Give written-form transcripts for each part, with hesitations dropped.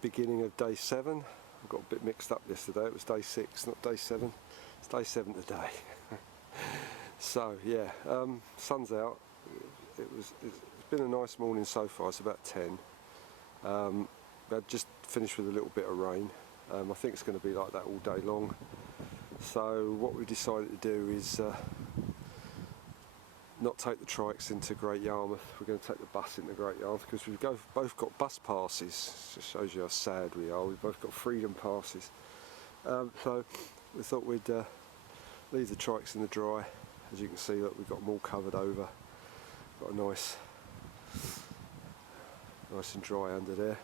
beginning of day 7. I got a bit mixed up yesterday. It was day 6, not day 7. It's day 7 today. So yeah, sun's out. It's been a nice morning so far. It's about 10. I just finished with a little bit of rain. I think it's going to be like that all day long. So what we've decided to do is not take the Trikes into Great Yarmouth. We're going to take the bus into Great Yarmouth because we've both got bus passes. It just shows you how sad we are. We've both got freedom passes. So we thought we'd leave the Trikes in the dry. As you can see, look, we've got them all covered over. Got a nice and dry under there.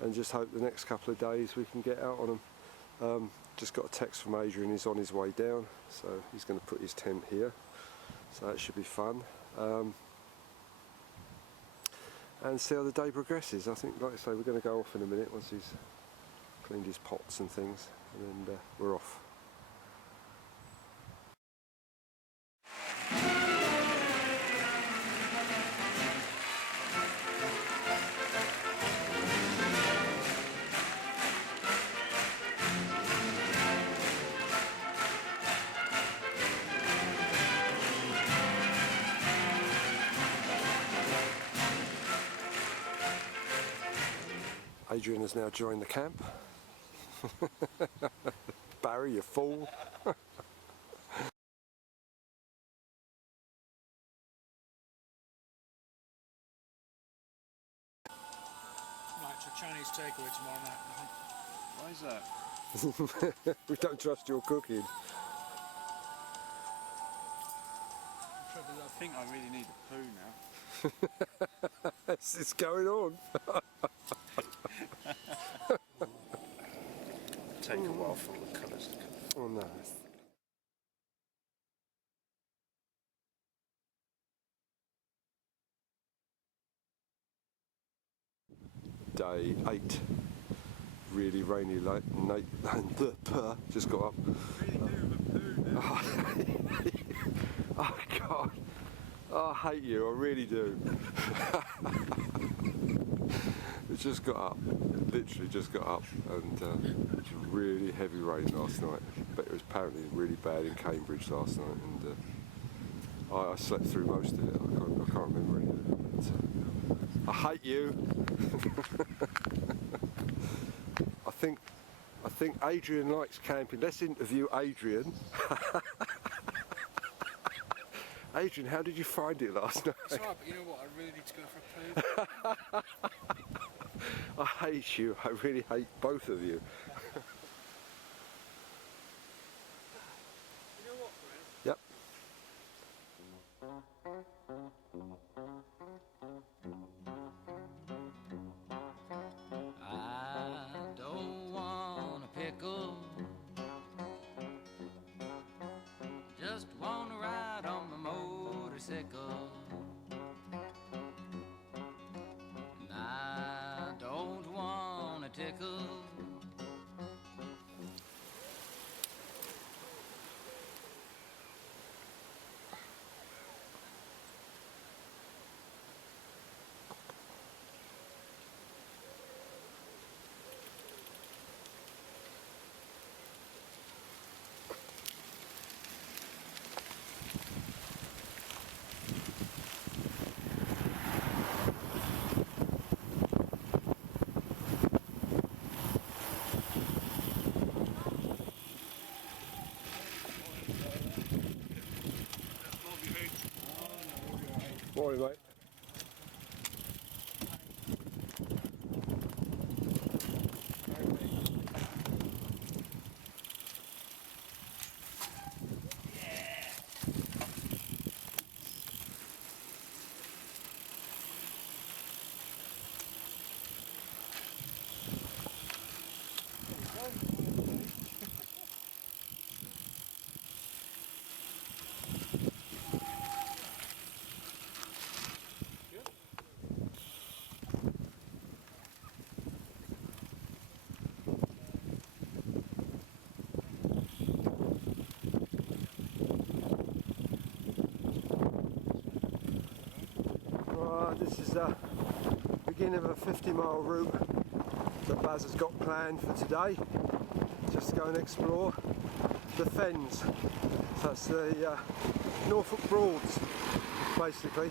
And just hope the next couple of days we can get out on them. Just got a text from Adrian. He's on his way down, so he's going to put his tent here. So that should be fun, and see how the day progresses. I think, like I say, we're going to go off in a minute once he's cleaned his pots and things, and then we're off. Adrian has now joined the camp. Barry, you fool. Right, it's a Chinese takeaway tomorrow night. Why is that? We don't trust your cooking. I think I really need a poo now. It's going on. Take a while for all the colours to come. Oh no. Day 8. Really rainy late night. Just got up. Really do have a poo now. Oh God. Oh, I hate you, I really do. It just got up, literally just got up, and it was really heavy rain last night, but it was apparently really bad in Cambridge last night, and I slept through most of it. I can't remember any of it, but, I hate you. I think Adrian likes camping. Let's interview Adrian. Adrian, how did you find it last night? It's alright, but you know what? I really need to go for a poo. I hate you. I really hate both of you. You know what, Fred? Yep. I don't want a pickle, just want to ride on my motorcycle. And I don't want a tickle. Morning, mate. This is the beginning of a 50-mile route that Baz has got planned for today. Just to go and explore the fens. So that's the Norfolk Broads, basically.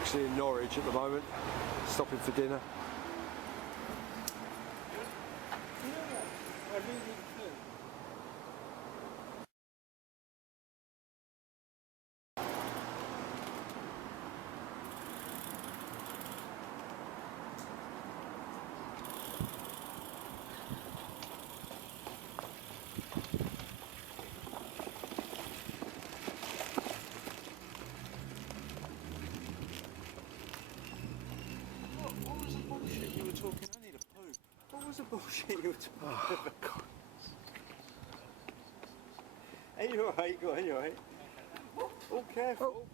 Actually in Norwich at the moment, stopping for dinner. What was the bullshit you were talking? I need a poo. What was the bullshit you were talking about? God. Are you alright? Go on, you alright? Oh, careful.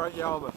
Great Yarmouth.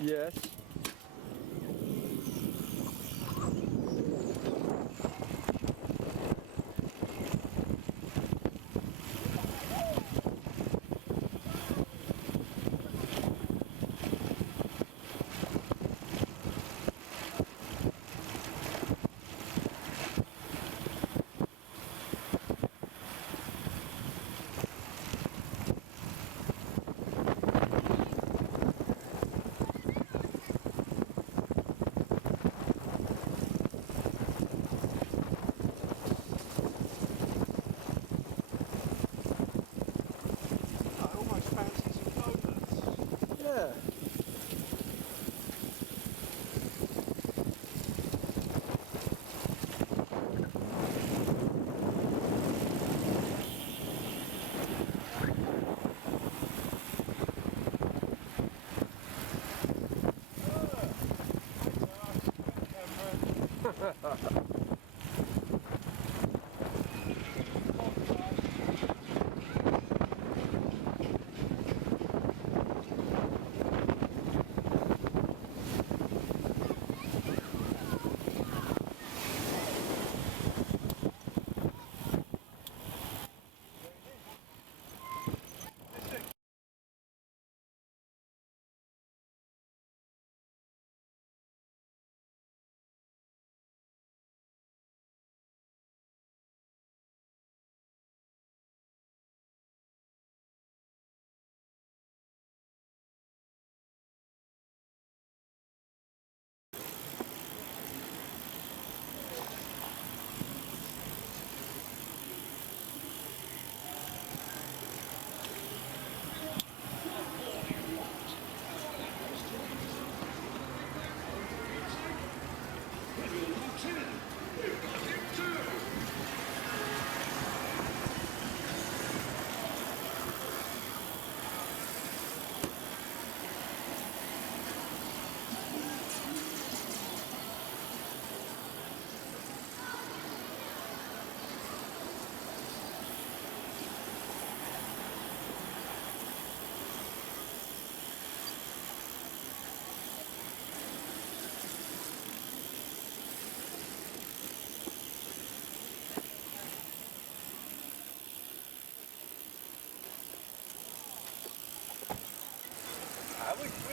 Yes. I almost fancy some donuts. Yeah.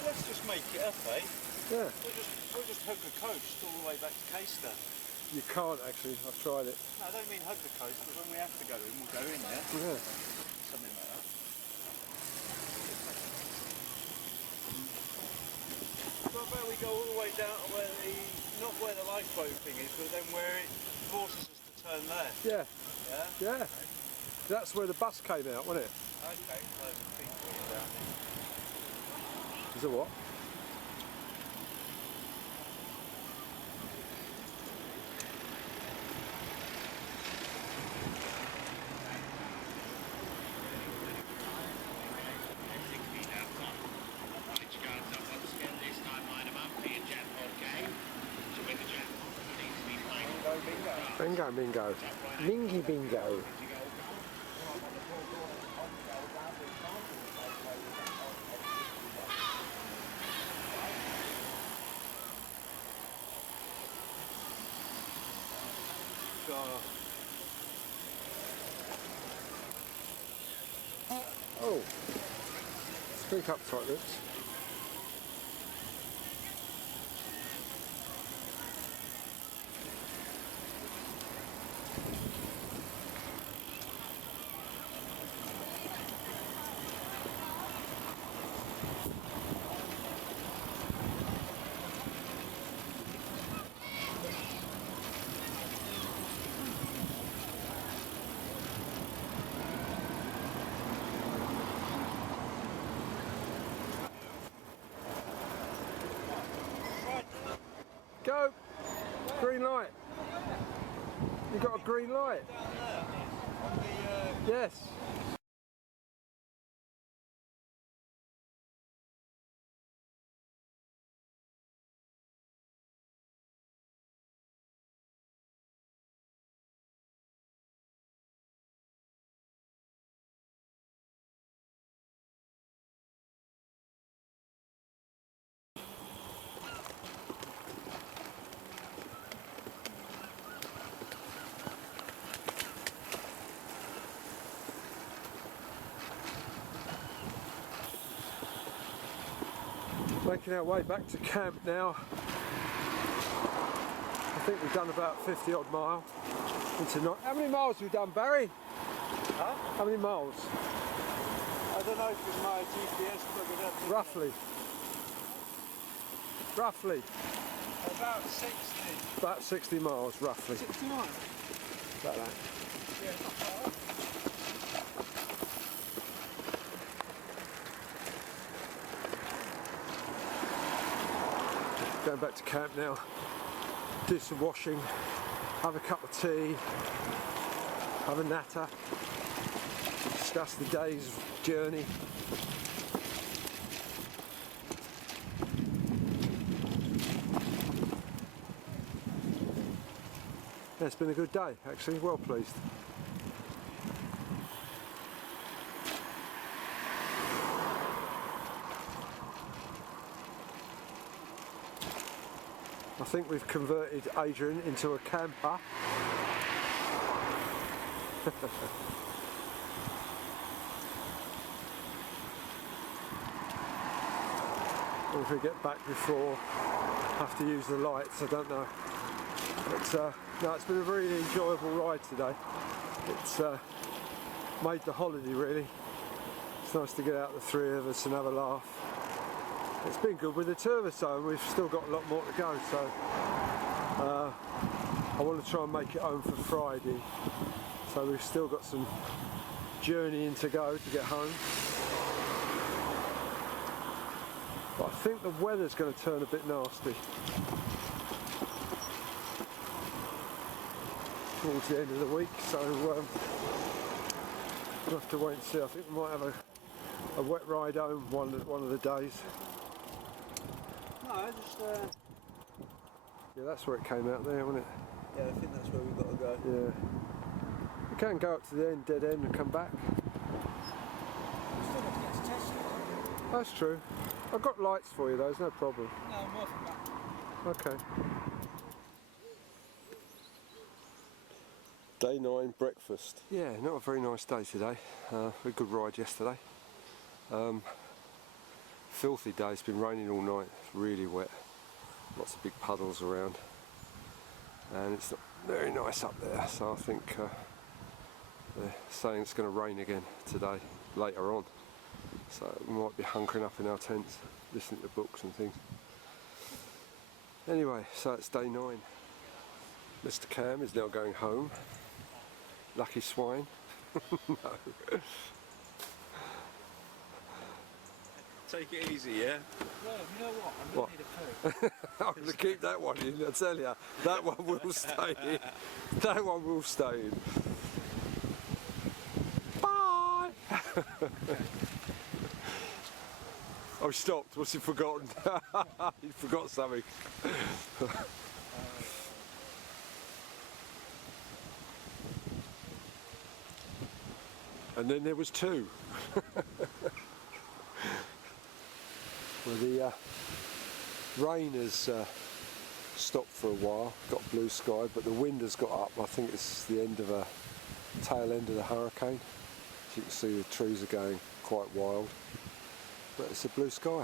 Let's just make it up, eh? Yeah. We'll just hook a coast all the way back to Caister. You can't actually, I've tried it. No, I don't mean hug the coast, but when we have to go in, we'll go in there. Yeah. Something like that. So I bet we go all the way down to where not where the lifeboat thing is, but then where it forces us to turn left. Yeah, Yeah? yeah. That's where the bus came out, wasn't it? Okay, so there's a thing for you down there. Is it what? Bingo, bingo. Mingy bingo. Oh, speak up, tight lips. Go! Green light. You got a green light. Yes. Making our way back to camp now. I think we've done about 50 odd mile into night. How many miles have we done, Barry? Huh? How many miles? I don't know if my GPS plugged up. Roughly. Roughly. About 60. About 60 miles, roughly. 69? About that. Yeah, not far. Going back to camp now. Do some washing. Have a cup of tea. Have a natter. Discuss the day's journey. Yeah, it's been a good day, actually. Well pleased. I think we've converted Adrian into a camper. Or if we get back before, have to use the lights, I don't know. But no, it's been a really enjoyable ride today. It's made the holiday really. It's nice to get out the three of us and have a laugh. It's been good with the two of us though, and we've still got a lot more to go, so I want to try and make it home for Friday. So we've still got some journeying to go to get home. But I think the weather's going to turn a bit nasty towards the end of the week, so we'll have to wait and see. I think we might have a wet ride home one of the days. No, just Yeah, that's where it came out there, wasn't it? yeah, I think that's where we've got to go. Yeah. We can go up to the end, dead end, and come back. Still got to get to test it. That's true. I've got lights for you though, there's no problem. No, I'm worth that. Okay. Day 9 breakfast. Yeah, not a very nice day today. A good ride yesterday. Filthy day, it's been raining all night, it's really wet. Lots of big puddles around. and it's not very nice up there, so I think they're saying it's going to rain again today, later on, so we might be hunkering up in our tents, listening to books and things. Anyway, so it's day 9. Mr. Cam is now going home. Lucky swine. No. Take it easy, yeah? Well, you know what? I'm What? going to need a poo. I'm going to keep that one in, I tell you. That one will stay in. That one will stay in. Bye! Oh, he stopped. What's he forgotten? He forgot something. And then there was 2. Well, the rain has stopped for a while, got blue sky, but the wind has got up. I think it's the end of a tail end of the hurricane. As you can see, the trees are going quite wild, but it's a blue sky.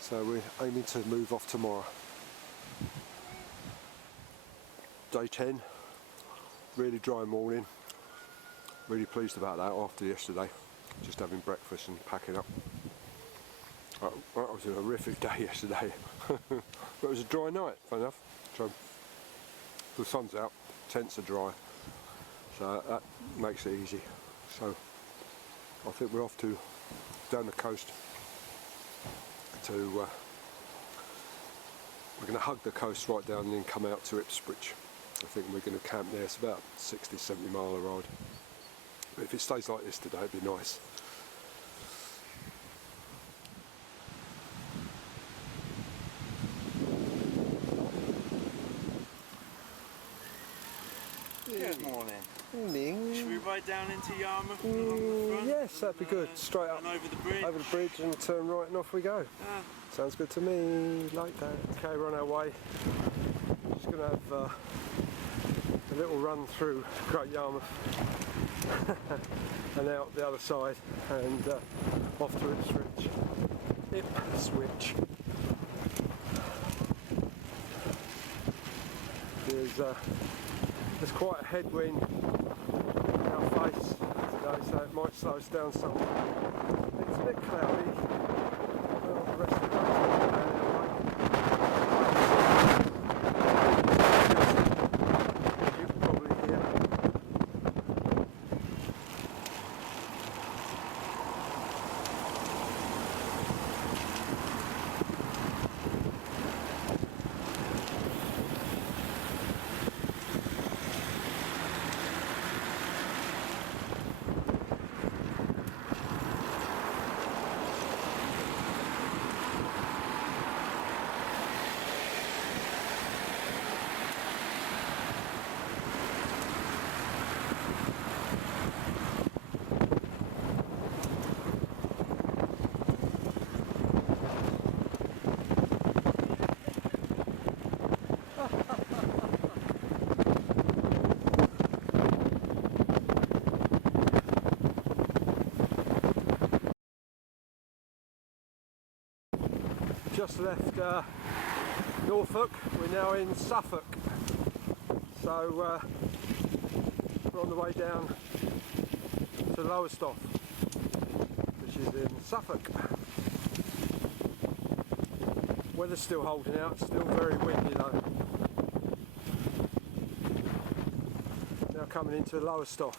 So we're aiming to move off tomorrow. Day 10, really dry morning. Really pleased about that after yesterday, just having breakfast and packing up. That was a horrific day yesterday, but it was a dry night, fun enough. So the sun's out, tents are dry, so that makes it easy. So I think we're off to down the coast to we're going to hug the coast right down and then come out to Ipswich. I think we're going to camp there. It's about 60-70 mile a ride. But if it stays like this today, it'd be nice. Good morning. Morning. Should we ride down into Yarmouth and along the front? Yes, that'd be good. Straight up And over the bridge? over the bridge and turn right and off we go. Ah. Sounds good to me, like that. Okay, we're on our way. Just going to have a little run through Great Yarmouth and out the other side and off to Ipswich. Ipswich. There's quite a headwind in our face today, so it might slow us down somewhat. It's a bit cloudy. Well, the rest of the day's not bad anyway. You can probably hear. Just left Norfolk, we're now in Suffolk, so we're on the way down to Lowestoft, which is in Suffolk. Weather's still holding out, still very windy though. Now coming into Lowestoft.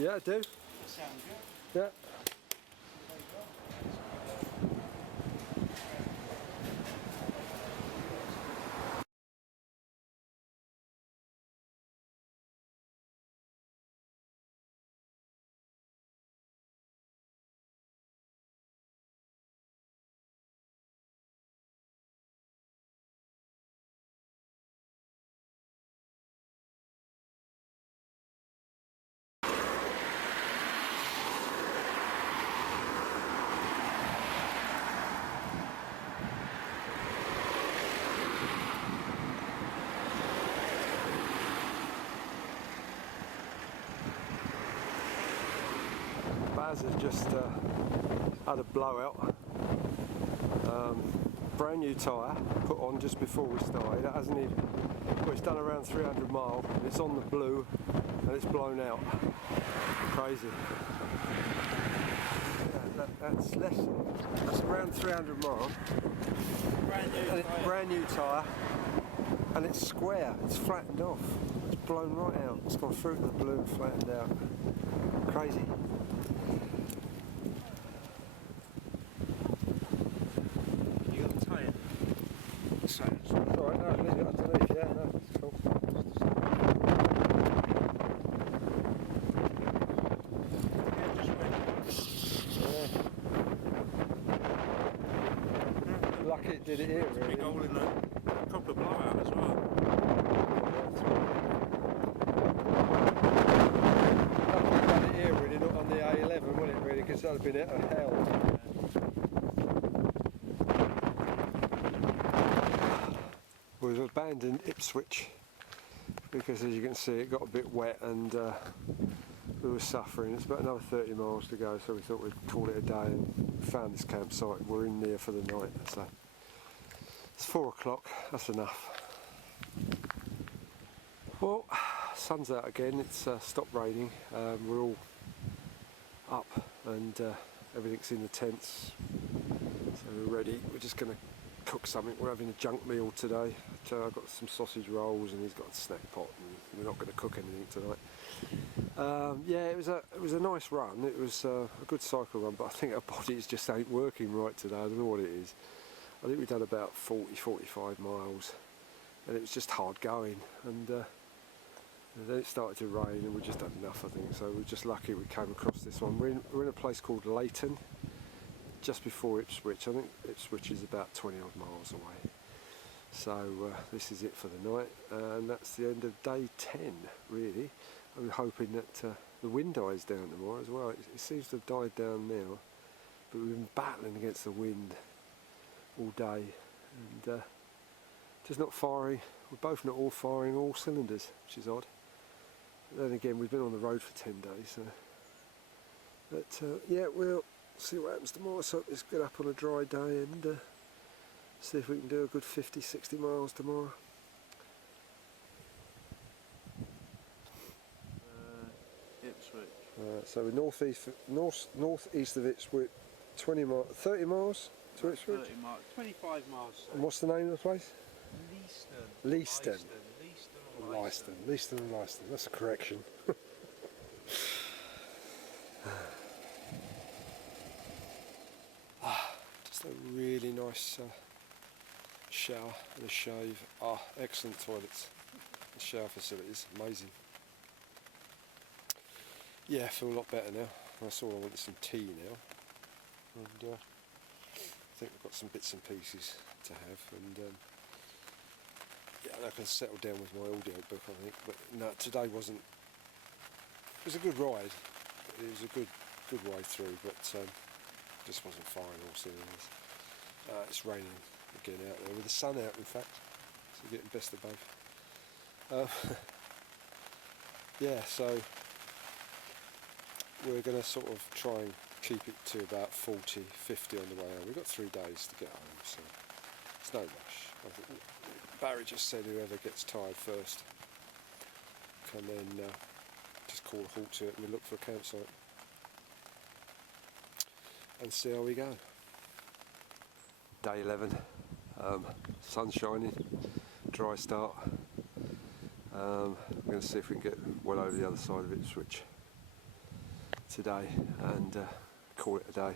Yeah, I do. Sound good. Yeah. Baz has just had a blowout. Brand new tyre put on just before we started. It hasn't even, well, it's done around 300 miles. It's on the blue and it's blown out. Crazy. Yeah, that's less. That's around 300 miles. Brand new tyre, and it's square. It's flattened off. It's blown right out. It's gone through the blue and flattened out. Crazy. Alright, no, leave it underneath, yeah, no, it's cool. Yeah. Lucky it did it here, really. Big hole in the proper blowout as well. Lucky it done it here, really, not on the A11, would it, really, because that would have been out of hell. We've abandoned Ipswich because, as you can see, it got a bit wet and we were suffering. It's about another 30 miles to go, so we thought we'd call it a day and found this campsite. We're in there for the night, so it's 4 o'clock, that's enough. Well, sun's out again, it's stopped raining, we're all up and everything's in the tents, so we're ready. We're just going to cook something. We're having a junk meal today. I've got some sausage rolls and he's got a snack pot, and we're not going to cook anything tonight. Yeah, it was a nice run. It was a good cycle run, but I think our bodies just ain't working right today. I don't know what it is. I think we've done about 40-45 miles and it was just hard going, and then it started to rain and we just had enough, I think. So we're just lucky we came across this one. We're in a place called Leighton, just before Ipswich. I think Ipswich is about 20 odd miles away. So this is it for the night, and that's the end of day 10, really. I'm hoping that the wind dies down tomorrow as well. It seems to have died down now, but we've been battling against the wind all day, and just not firing. We're both not all firing all cylinders, which is odd. But then again, we've been on the road for 10 days, so. But yeah, we'll see what happens tomorrow. So let's get up on a dry day and see if we can do a good 50-60 miles tomorrow. Ipswich. So we're northeast of Ipswich, 30 miles to Ipswich. 30 miles, 25 miles. And what's the name of the place? Leiston. Leiston and Leiston. That's a correction. Just a really nice shower and a shave. Excellent toilets. The shower facilities, amazing. Yeah, I feel a lot better now. That's all. I wanted some tea now, and I think I've got some bits and pieces to have, and yeah, I can settle down with my audio book, I think. But no, today wasn't. It was a good ride. It was a good way through, but just wasn't firing all cylinders. It's raining again out there, with the sun out, in fact. So we're getting best of both. Yeah, so we're going to sort of try and keep it to about 40, 50 on the way home. We've got 3 days to get home, so it's no rush. I think Barry just said whoever gets tired first can then just call a halt to it, and we look for a campsite and see how we go. Day 11, sun shining, dry start. We're going to see if we can get well over the other side of Ipswich. today and call it a day.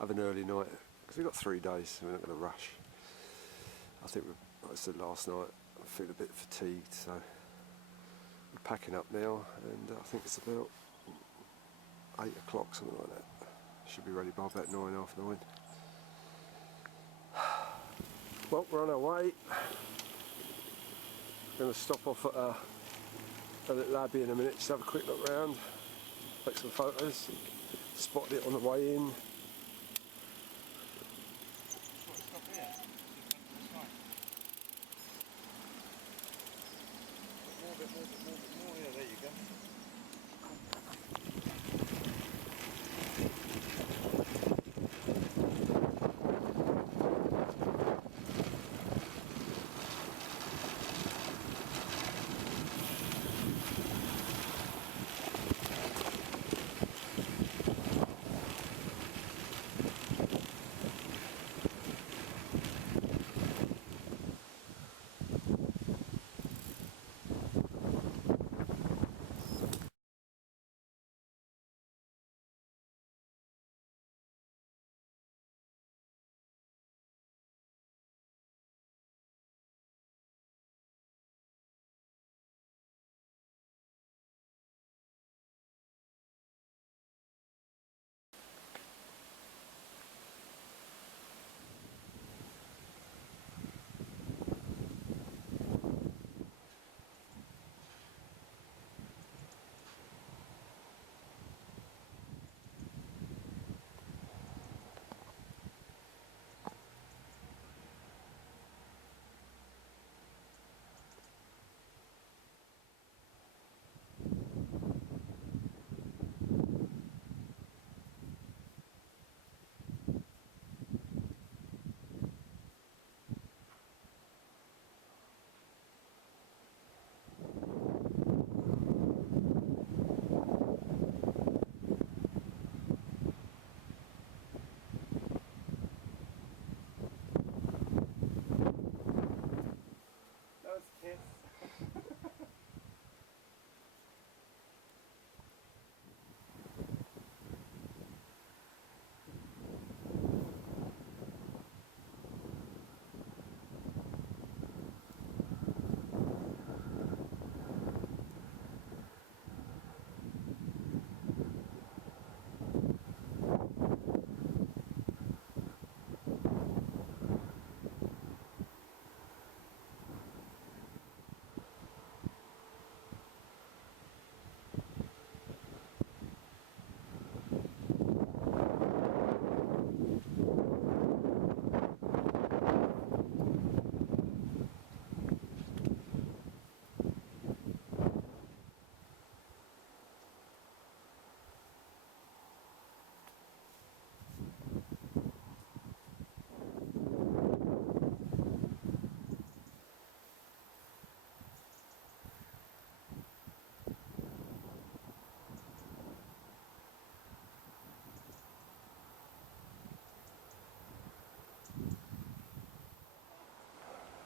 Have an early night because we've got 3 days, so we're not going to rush. I think, like I said last night, I feel a bit fatigued, so we're packing up now, and I think it's about 8 o'clock, something like that. Should be ready by about 9, half 9. Well, we're on our way. We're going to stop off at a little abbey in a minute, just have a quick look round, take some photos, spotted it on the way in. Stop here. More. Yeah, there you go.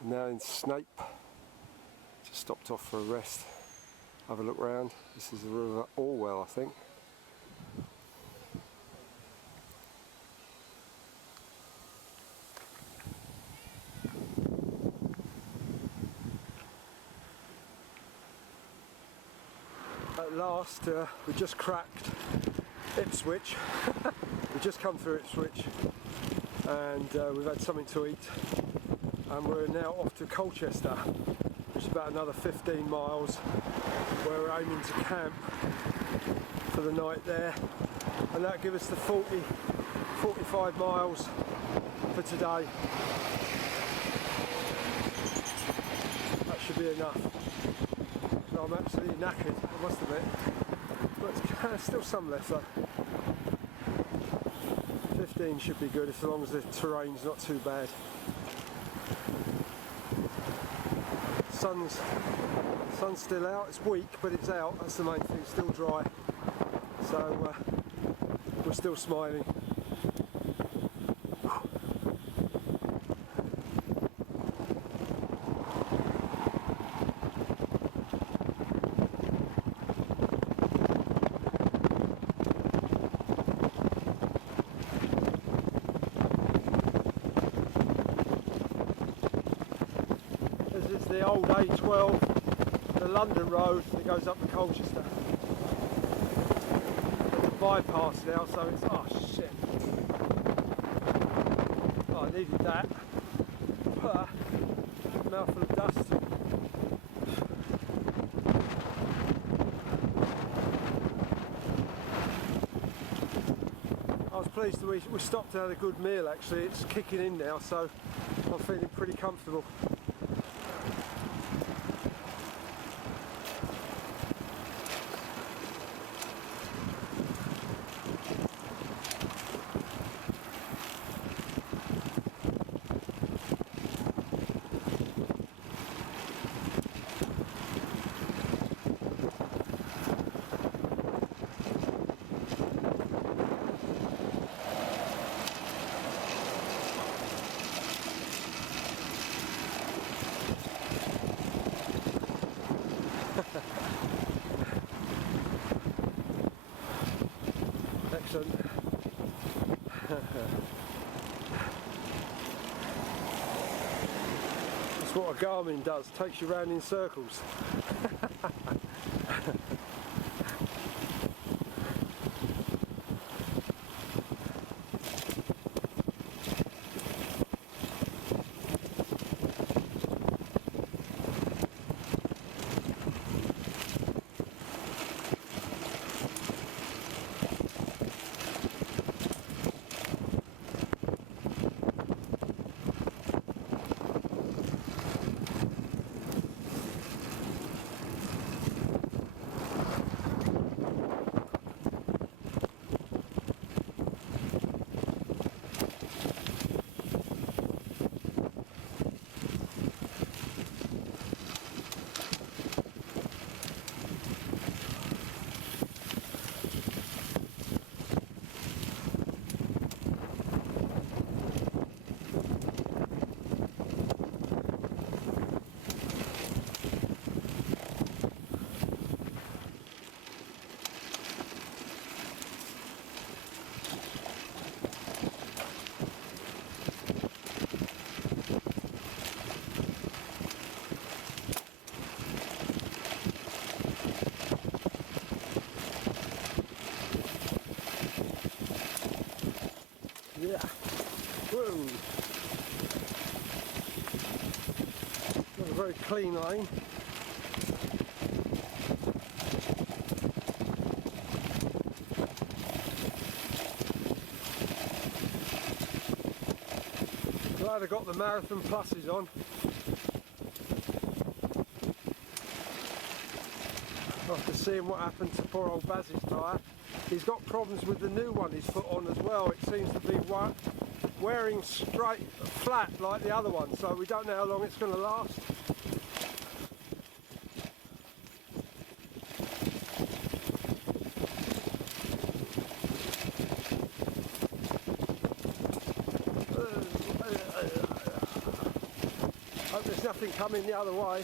Now in Snape, just stopped off for a rest, have a look round. This is the River Orwell, I think. At last, we just cracked Ipswich. We've just come through Ipswich, and we've had something to eat. And we're now off to Colchester, which is about another 15 miles, where we're aiming to camp for the night there, and that'll give us the 45 miles for today. That should be enough. So I'm absolutely knackered, I must admit, but there's still some left though. 15 should be good as long as the terrain's not too bad. Sun's still out, it's weak but it's out, that's the main thing, it's still dry, so we're still smiling. the old A12, the London road that goes up to Colchester. The bypass now, so it's, oh shit. Oh, I needed that. Mouthful of dust. I was pleased that we stopped and had a good meal actually. It's kicking in now, so I'm feeling pretty comfortable. Excellent. That's what a Garmin does, takes you round in circles. Yeah. Whoa. Not a very clean lane. Glad I got the Marathon Pluses on. After seeing what happened to poor old Baz's tyre. He's got problems with the new one he's put on as well. It seems to be wearing straight, flat like the other one, so we don't know how long it's going to last. Hope there's nothing coming the other way.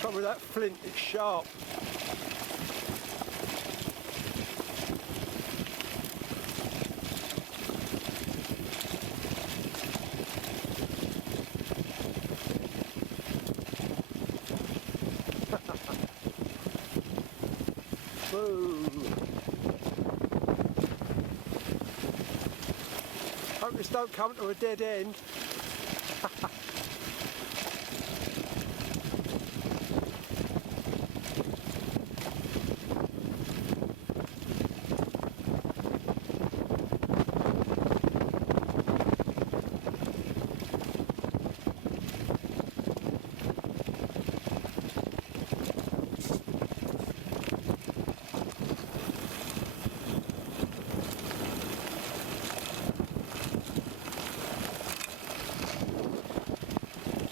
Trouble with that flint, it's sharp. Hope this don't come to a dead end.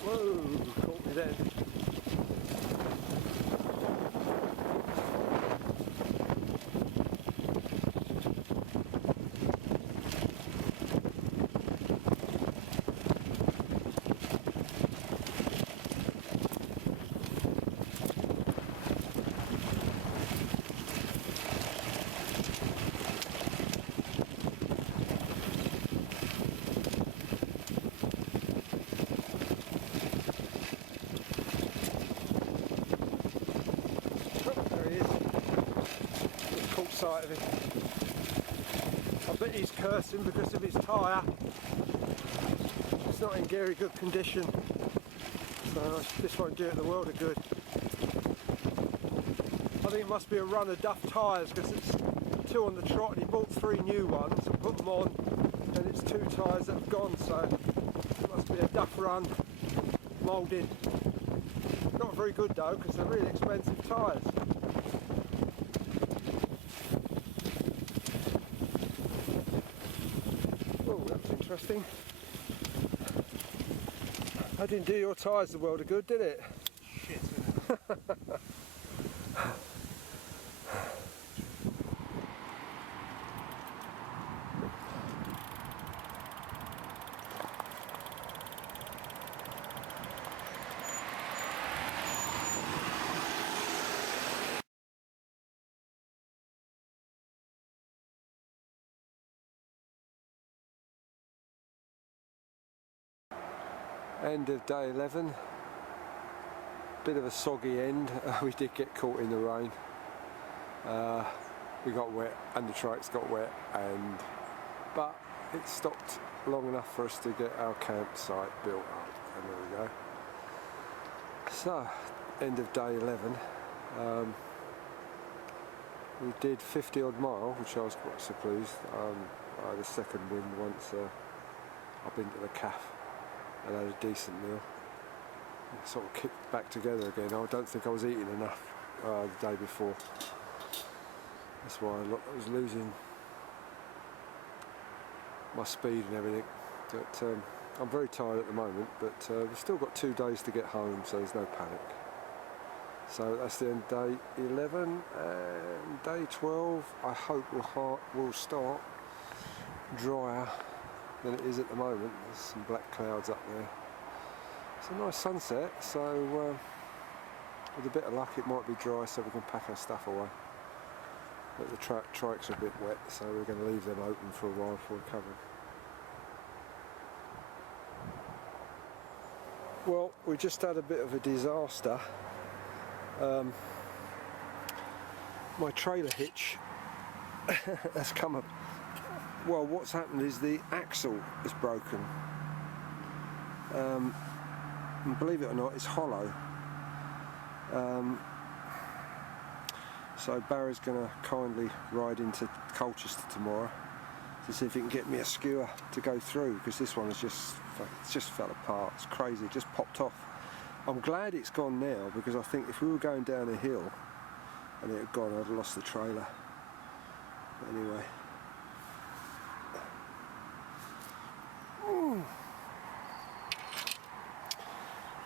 Whoa, caught me then. sight of him. I bet he's cursing because of his tyre. It's not in very good condition, so this won't do it the world of good. I think it must be a run of Duff tyres because it's 2 on the trot and he bought 3 new ones and put them on, and it's 2 tyres that have gone, so it must be a Duff run, moulded. Not very good though because they're really expensive tyres. Oh, that was interesting. That didn't do your tyres the world of good, did it? Shit. End of day 11. Bit of a soggy end. We did get caught in the rain. We got wet and the trikes got wet, but it stopped long enough for us to get our campsite built up, and there we go. So, end of day 11. We did 50 odd mile, which I was quite so pleased. I had a second wind once up into the calf and had a decent meal. Sort of kicked back together again. I don't think I was eating enough the day before. That's why I was losing my speed and everything. But I'm very tired at the moment, but we've still got 2 days to get home, so there's no panic. So that's the end of day 11, and day 12 I hope will start drier than it is at the moment. There's some black clouds up there. It's a nice sunset, so with a bit of luck it might be dry so we can pack our stuff away. But the trikes are a bit wet, so we're going to leave them open for a while before we cover them. Well, we just had a bit of a disaster. My trailer hitch has come up. Well, what's happened is the axle is broken. And believe it or not, it's hollow. So Barry's going to kindly ride into Colchester tomorrow to see if he can get me a skewer to go through, because this one has just fell apart. It's crazy, it just popped off. I'm glad it's gone now, because I think if we were going down a hill and it had gone, I'd have lost the trailer. But anyway.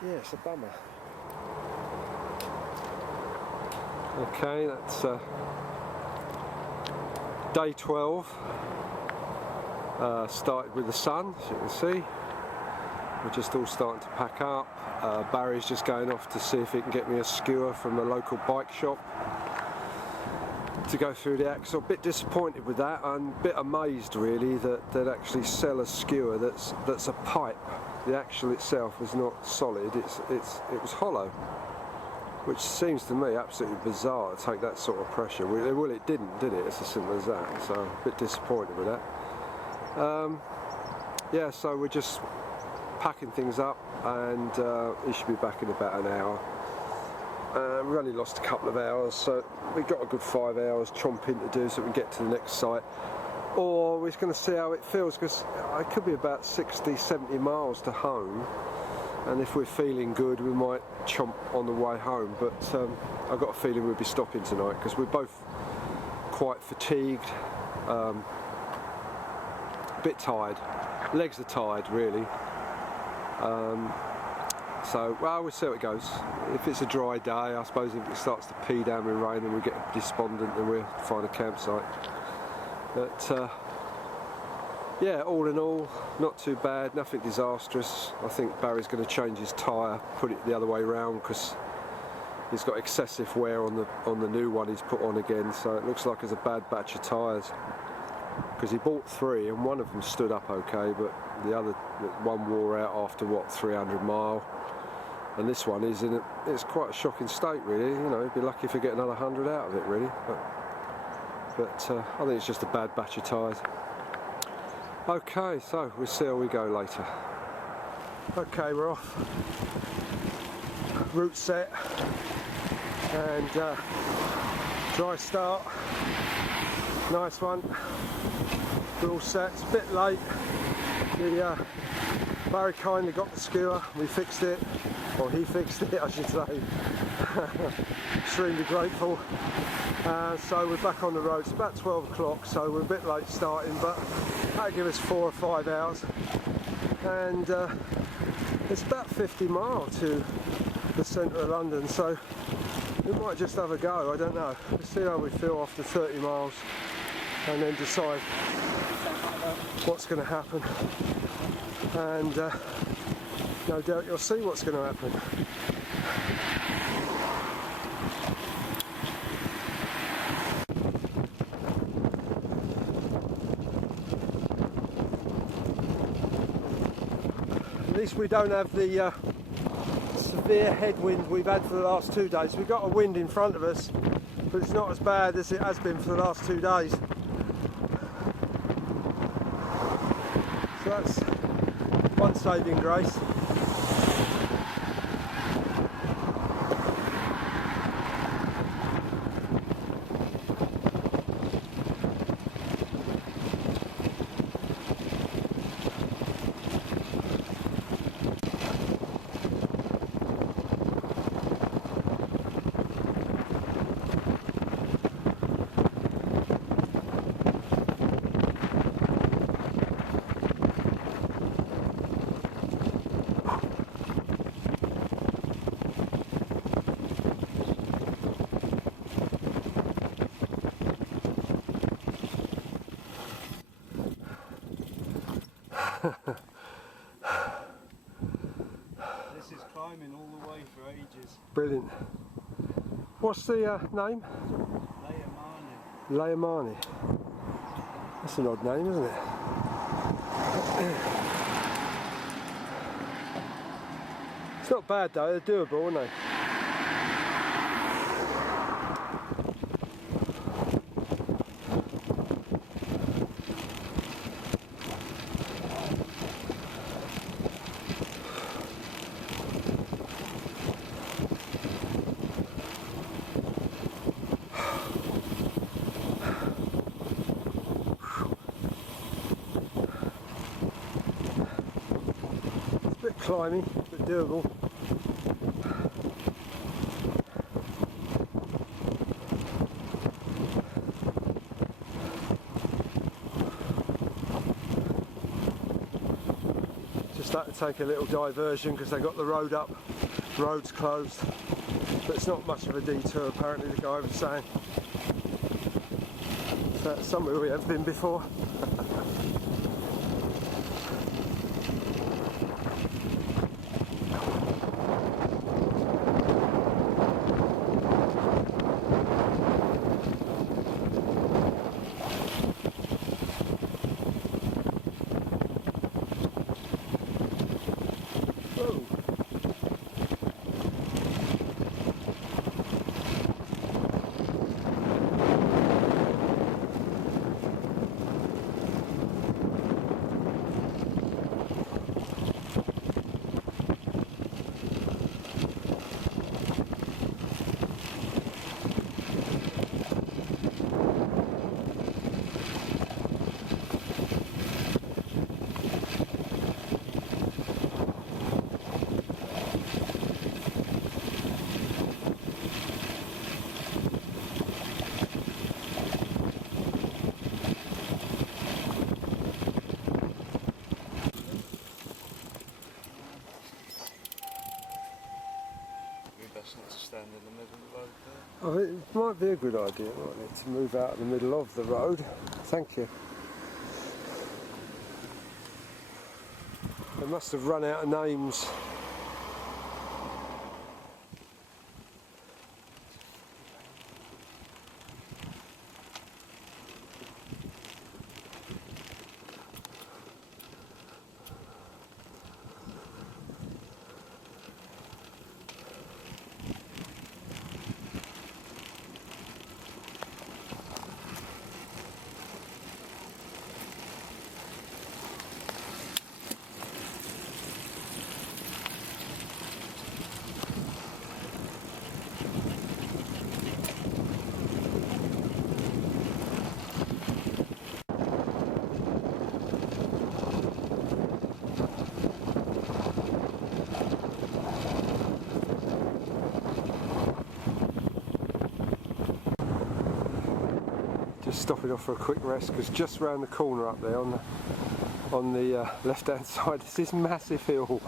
Yeah, it's a bummer. Okay, that's day 12. Started with the sun, as you can see. We're just all starting to pack up. Barry's just going off to see if he can get me a skewer from the local bike shop to go through the axle. A bit disappointed with that. I'm a bit amazed really that they'd actually sell a skewer that's a pipe. The axle itself is not solid, it was hollow, which seems to me absolutely bizarre to take that sort of pressure. Well, it didn't, did it? It's as simple as that, so a bit disappointed with that. Yeah, so we're just packing things up, and he should be back in about an hour. We only lost a couple of hours, so we've got a good 5 hours chomping to do so we can get to the next site. Or we're just going to see how it feels, because it could be about 60-70 miles to home, and if we're feeling good we might chomp on the way home, but I've got a feeling we'll be stopping tonight because we're both quite fatigued, a bit tired, legs are tired really. So, well, we'll see how it goes. If it's a dry day, I suppose if it starts to pee down with rain and we get despondent, then we'll find a campsite. But yeah, all in all, not too bad, nothing disastrous. I think Barry's going to change his tyre, put it the other way round, because he's got excessive wear on the new one he's put on again, so it looks like it's a bad batch of tyres. Because he bought 3 and one of them stood up okay, but the other one wore out after what, 300 mile, and this one is it's quite a shocking state really. You know, he'd be lucky if we get another 100 out of it really. But but I think it's just a bad batch of tyres. Okay, so we'll see how we go later. Okay, we're off. Route set and dry start. Nice one. We're all set. It's a bit late. Barry kindly got the skewer. We fixed it. Or he fixed it, I should say. Extremely grateful. So we're back on the road. It's about 12 o'clock, so we're a bit late starting, but that'll give us 4 or 5 hours. And it's about 50 miles to the centre of London, so we might just have a go. I don't know. Let's see how we feel after 30 miles and then decide what's going to happen. And no doubt you'll see what's going to happen. At least we don't have the severe headwind we've had for the last 2 days. We've got a wind in front of us, but it's not as bad as it has been for the last 2 days. So that's one saving grace. This is climbing all the way for ages. Brilliant. What's the name? Layamani. Layamani. That's an odd name, isn't it? It's not bad though, they're doable, aren't they? Climbing, but doable. Just had to take a little diversion because they got the road up, road's closed, but it's not much of a detour apparently, the guy was saying. So that's somewhere we have been before. Not to stand in the middle of the road there. Oh, it might be a good idea, mightn't it, to move out of the middle of the road. Thank you. They must have run out of names. just stopping off for a quick rest because just round the corner up there on the left hand side is this massive hill.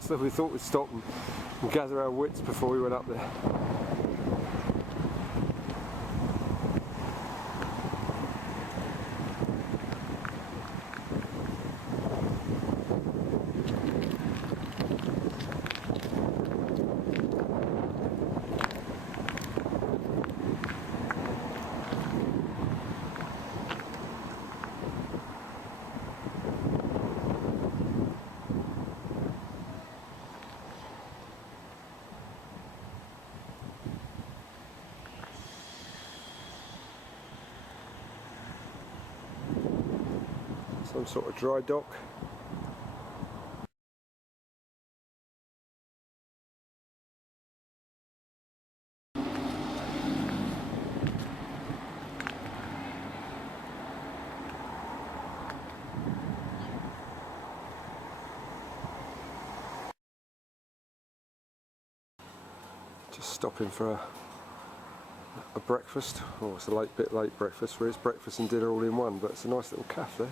So we thought we'd stop and gather our wits before we went up there. Some sort of dry dock. Just stopping for a breakfast. Oh, it's a bit late breakfast, where it's breakfast and dinner all in one, but it's a nice little cafe.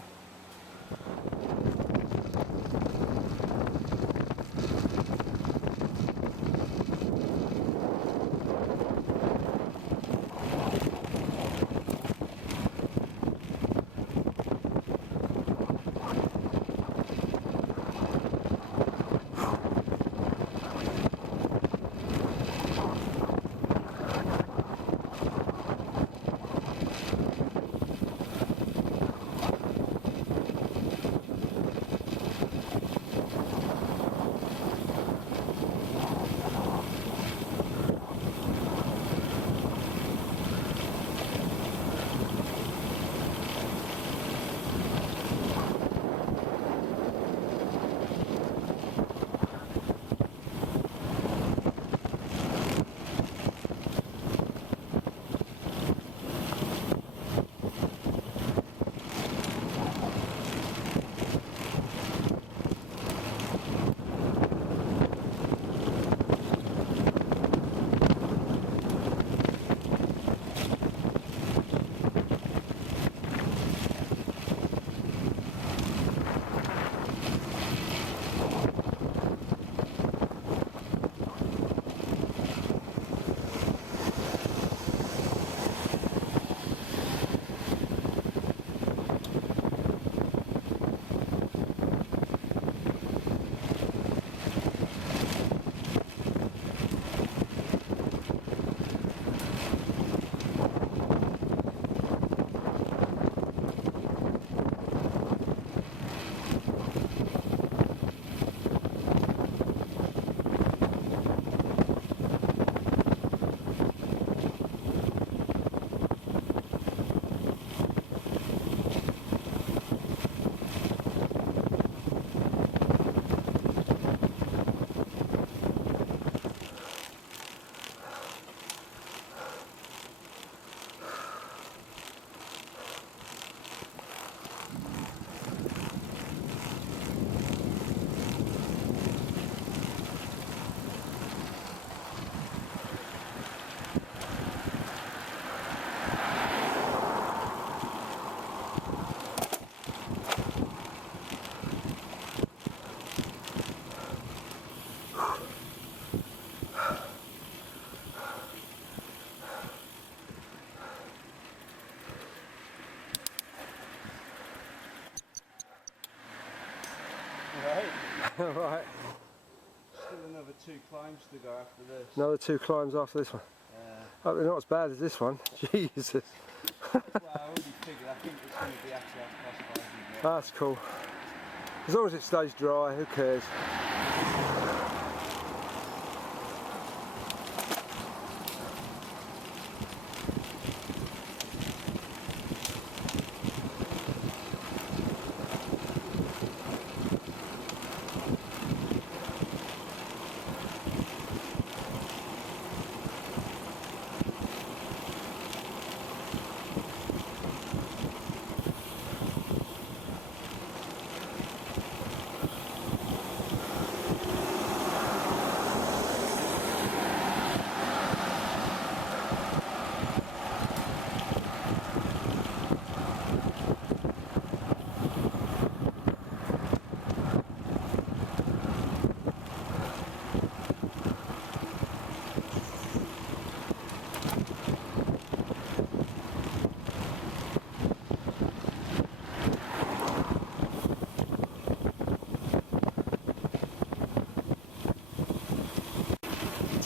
Right. Still another 2 climbs to go after this. Another 2 climbs after this one. Hope they're not as bad as this one. Jesus. Well, I already figured. I think it's going to be actually past 5. That's cool. As long as it stays dry, who cares?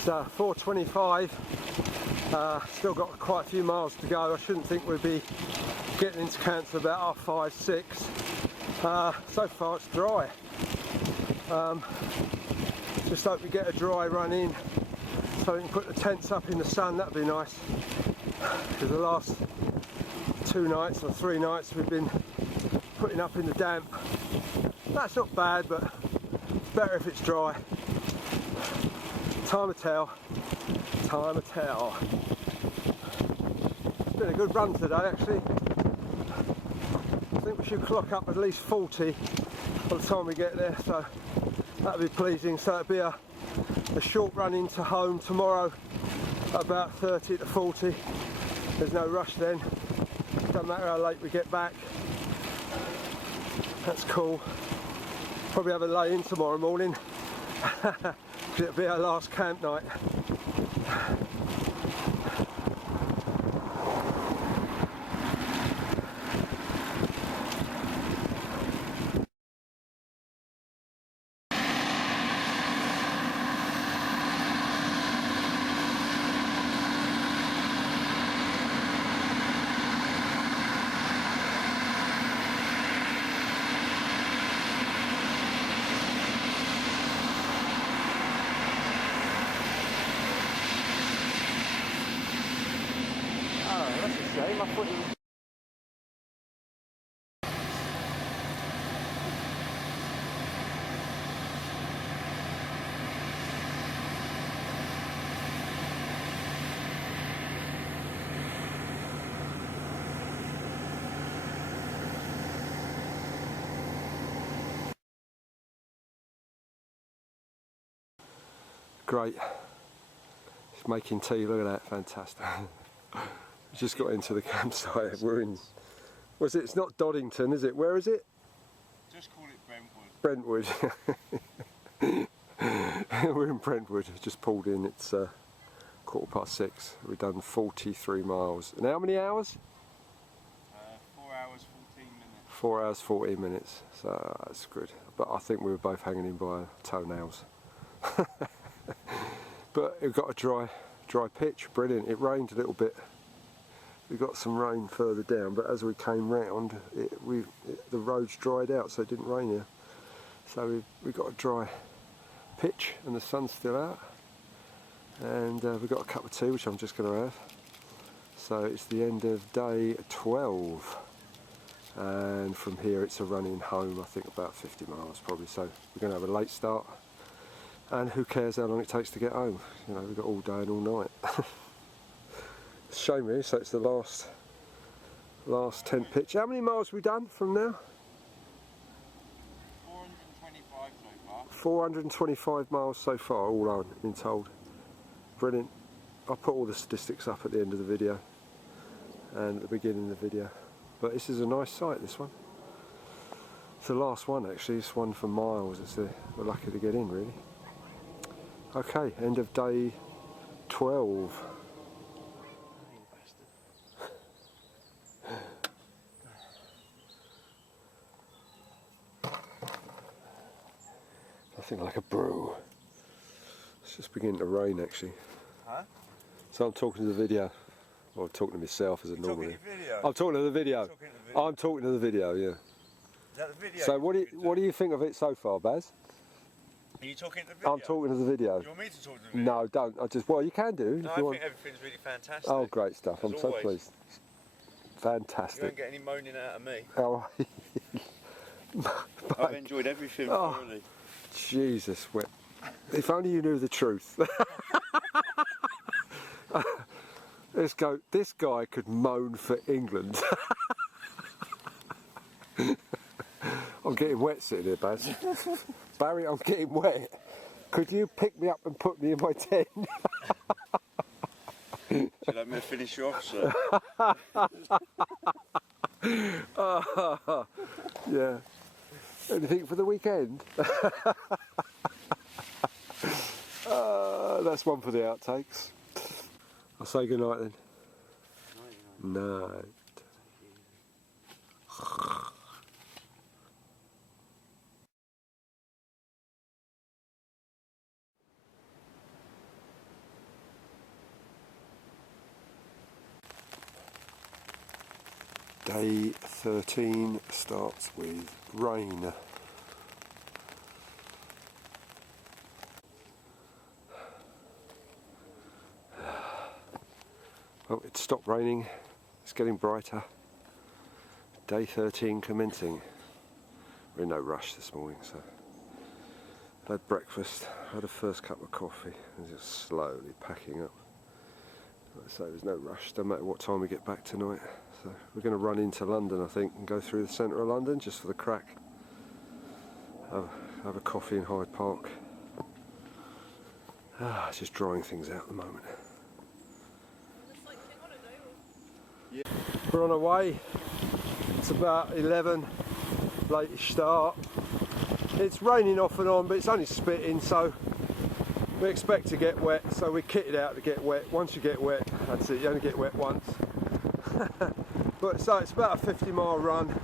So 4:25, still got quite a few miles to go. I shouldn't think we'd be getting into camp till about 5:30, 6. So far it's dry. Just hope we get a dry run in so we can put the tents up in the sun. That'd be nice, because the last 2 nights or 3 nights we've been putting up in the damp. That's not bad, but it's better if it's dry. Time will tell. Time will tell. It's been a good run today, actually. I think we should clock up at least 40 by the time we get there, so that'll be pleasing. So it'll be a short run into home tomorrow, about 30 to 40. There's no rush then. Doesn't matter how late we get back. That's cool. Probably have a lay in tomorrow morning. It'll be our last camp night. Great. It's making tea, look at that, fantastic. We just got into the campsite. We're in, it's not Doddington, is it? Where is it? Just call it Brentwood. Brentwood. We're in Brentwood, just pulled in, it's 6:15. We've done 43 miles. And how many hours? 4 hours, 14 minutes. 4 hours, 14 minutes, so that's good. But I think we were both hanging in by our toenails. But we've got a dry pitch, brilliant. It rained a little bit. We got some rain further down, but as we came round, the roads dried out, so it didn't rain here. So we got a dry pitch, and the sun's still out. And we've got a cup of tea, which I'm just going to have. So it's the end of day 12, and from here it's a run in home. I think about 50 miles probably. So we're going to have a late start. And who cares how long it takes to get home? You know, we've got all day and all night. It's a shame really, so it's the last tent pitch. How many miles have we done from now? 425 so far. 425 miles so far, all I've been told. Brilliant. I'll put all the statistics up at the end of the video and at the beginning of the video. But this is a nice site, this one. It's the last one actually, it's one for miles. We're lucky to get in really. Okay, end of day 12. Nothing like a brew. It's just beginning to rain actually. Huh? So I'm talking to the video. Or I'm talking to myself as a normal. Talking to the video? I'm talking to the video. Talking to the video. I'm talking to the video, yeah. Is that the video? So what do you think of it so far, Baz? Are you talking to the video? I'm talking to the video. Do you want me to talk to the video? No, don't. Well, you can do. No, if you want. think everything's really fantastic. Oh, great stuff. I'm As so always. pleased. You Fantastic. won't get any moaning out of me. Oh, I've enjoyed everything Oh. thoroughly. Jesus, if only you knew the truth. This guy could moan for England. I'm getting wet sitting here, Baz. Barry, I'm getting wet. Could you pick me up and put me in my tent? Should I let me finish you off, sir? Yeah. Anything for the weekend? That's one for the outtakes. I'll say goodnight then. Night. Day 13 starts with rain. Well, it stopped raining, it's getting brighter. Day 13 commencing. We're in no rush this morning, so I had breakfast, I had a first cup of coffee, and just slowly packing up. Like I say, there's no rush, doesn't matter what time we get back tonight. So we're going to run into London, I think, and go through the centre of London just for the crack. Have a coffee in Hyde Park. Just drying things out at the moment. We're on our way. It's about 11, late-ish start. It's raining off and on, but it's only spitting, so we expect to get wet, so we kitted out to get wet. Once you get wet, that's it, you only get wet once. But so it's about a 50-mile run,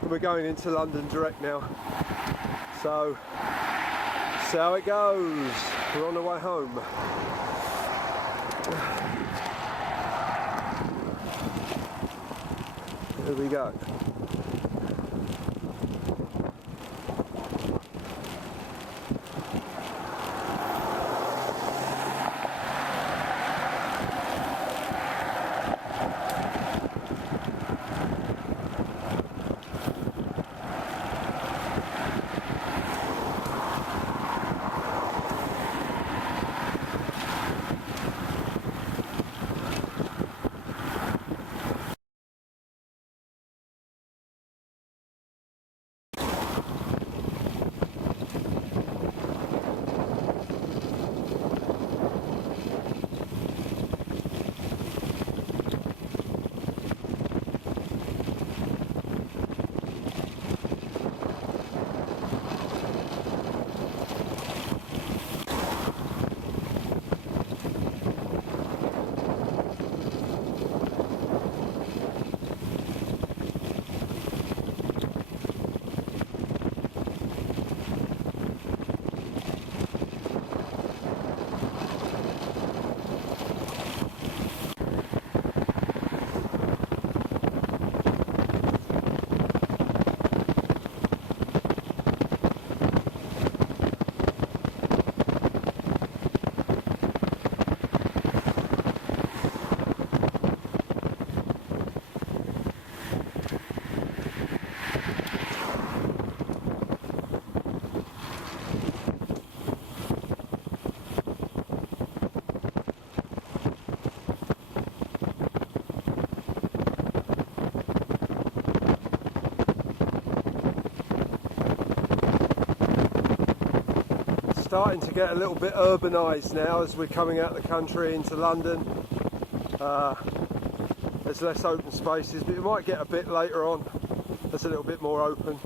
and we're going into London direct now. So that's how it goes. We're on the way home. Here we go. Starting to get a little bit urbanised now as we're coming out of the country into London. There's less open spaces, but it might get a bit later on. There's a little bit more open.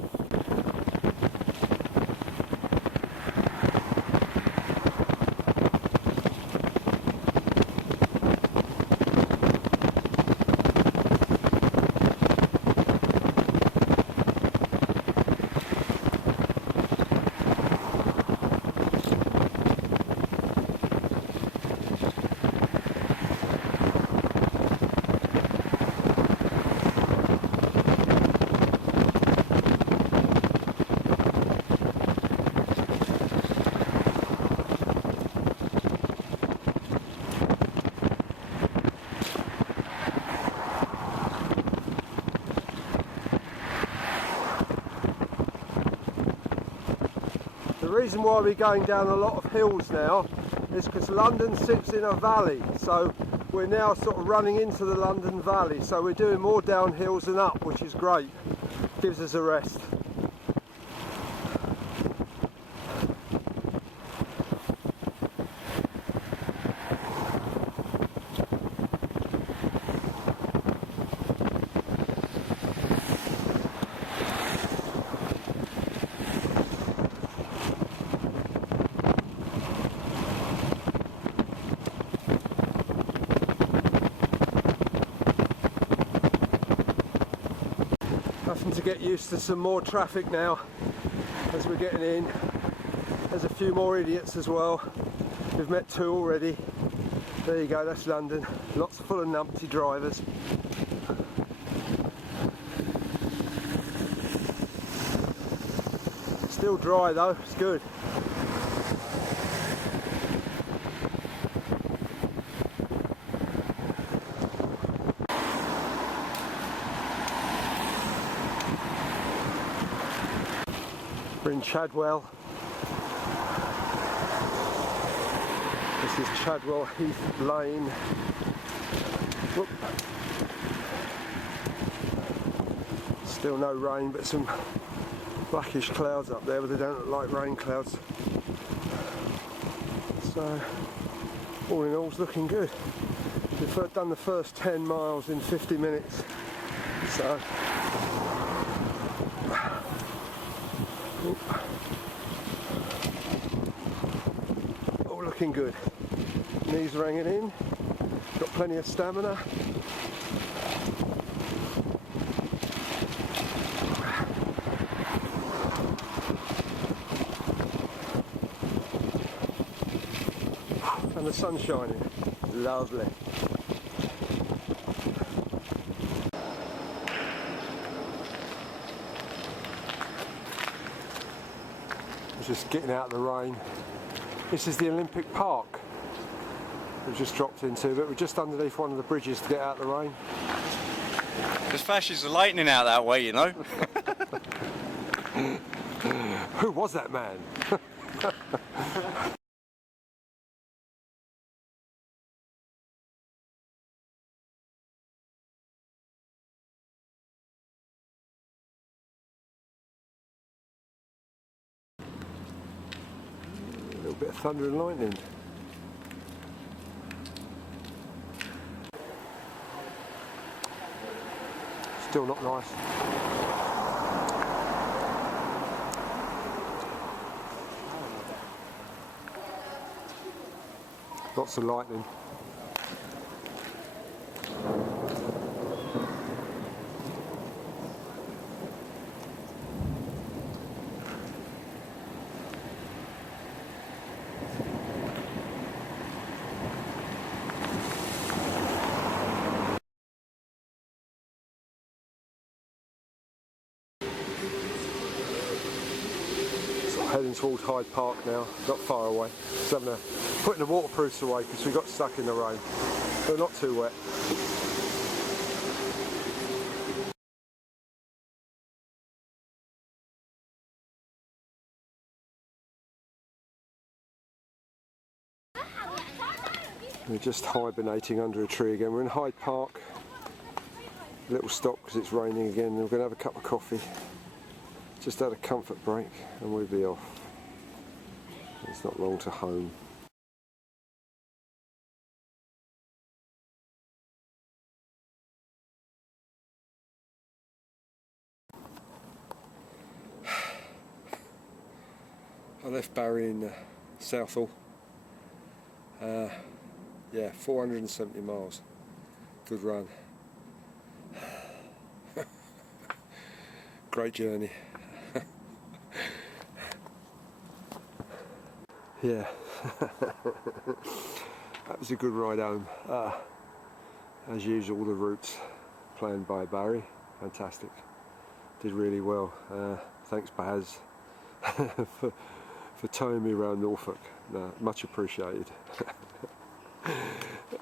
The reason why we're going down a lot of hills now is because London sits in a valley, so we're now sort of running into the London Valley, so we're doing more down hills than up, which is great. Gives us a rest. Having to get used to some more traffic now as we're getting in. There's a few more idiots as well. We've met two already. There you go, that's London. Lots full of numpty drivers. Still dry though, it's good. We're in Chadwell. This is Chadwell Heath Lane. Whoop. Still no rain, but some blackish clouds up there, but they don't look like rain clouds. So, all in all, it's looking good. We've done the first 10 miles in 50 minutes. So, all looking good. Knees are hanging in. Got plenty of stamina. And the sun's shining. Lovely. Just getting out of the rain. This is the Olympic Park we've just dropped into, but we're just underneath one of the bridges to get out of the rain. There's flashes of lightning out that way, you know. Who was that man? A little bit of thunder and lightning. Still not nice. Lots of lightning. Heading towards Hyde Park now, not far away. So I'm putting the waterproofs away because we got stuck in the rain. They're not too wet. We're just hibernating under a tree again. We're in Hyde Park. A little stop because it's raining again. We're going to have a cup of coffee. Just had a comfort break and we'll be off. It's not long to home. I left Barry in Southall. Yeah, 470 miles. Good run. Great journey. Yeah, that was a good ride home. As usual, the routes planned by Barry, fantastic. Did really well. Thanks, Baz, for towing me around Norfolk. No, much appreciated.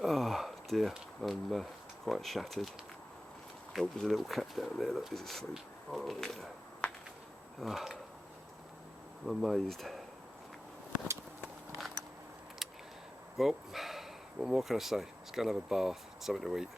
Oh dear, I'm quite shattered. Oh, there's a little cat down there. Look, he's asleep. Oh yeah. I'm amazed. Well, what more can I say? Let's go and have a bath, something to eat.